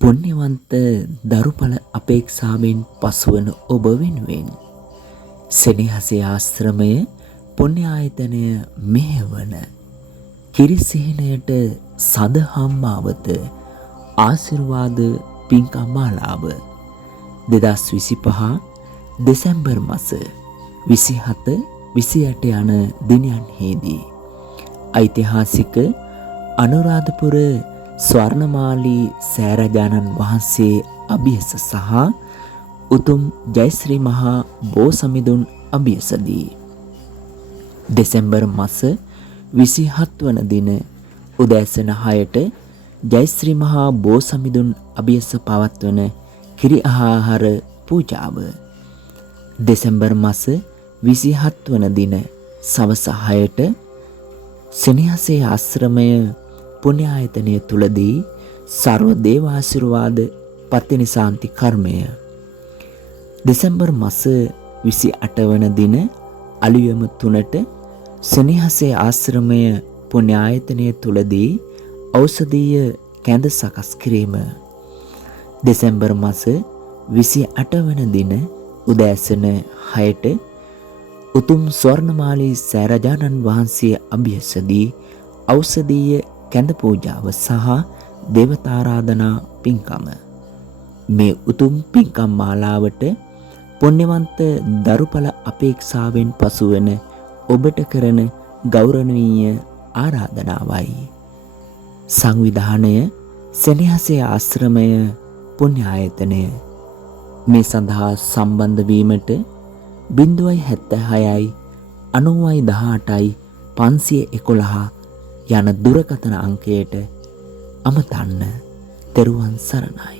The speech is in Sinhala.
පුණ්‍යවන්ත දරුඵල අපේක්ෂාවෙන් පසුවන ඔබ වෙනුවෙන් සෙනෙහසේ ආශ්‍රමය පුණ්‍ය ආයතනය මෙහෙවන කිරිසිහිනයට සදහම් මාවත ආශිර්වාද පින්කම් මාලාව 2025 දෙසැම්බර් මාස 27 28 යන දිනයන්හිදී ඓතිහාසික අනුරාධපුර ස්වර්ණමාලී සෑරජානන් වහන්සේ අභියස සහ උතුම් ජයශ්‍රී මහා බෝසමිඳුන් අභියසදී දෙසැම්බර් මාස 27 වන දින උදෑසන 6ට ජයශ්‍රී මහා බෝසමිඳුන් අභියස පවත්වන කිරි ආහාර පූජාව දෙසැම්බර් මාස 27 වන දින සවස 6ට සෙනෙහසේ ආශ්‍රමය පුණ්‍ය ආයතනය තුලදී සර්ව දේව ආශිර්වාද පත්තිනිසාන්ති කර්මය දෙසැම්බර් මාස 28 වන දින අලුයම 3ට සෙනෙහසේ ආශ්‍රමය පුණ්‍ය ආයතනය තුලදී ඖෂධීය කැඳ සකස් කිරීම දෙසැම්බර් මාස 28 වන දින උදෑසන 6ට උතුම් ස්වර්ණමාලී සෑරජානන් වහන්සේ අභියසදී ඖෂධීය කැඳ පූජාව සහ දේවතාරාධනා පින්කම මේ උතුම් පින්කම් මාලාවට පුණ්‍යවන්ත දරුඵල අපේක්ෂාවෙන් පසුවන ඔබට කරන ගෞරවනීය ආරාධනාවයි. සංවිධානය සෙනෙහසේ ආශ්‍රමය පුණ්‍ය ආයතනය. මේ සඳහා සම්බන්ධ වීමට 076යි 9018යි 511 යන දුරකථන අංකයට අමතන්න. තෙරුවන් සරණයි.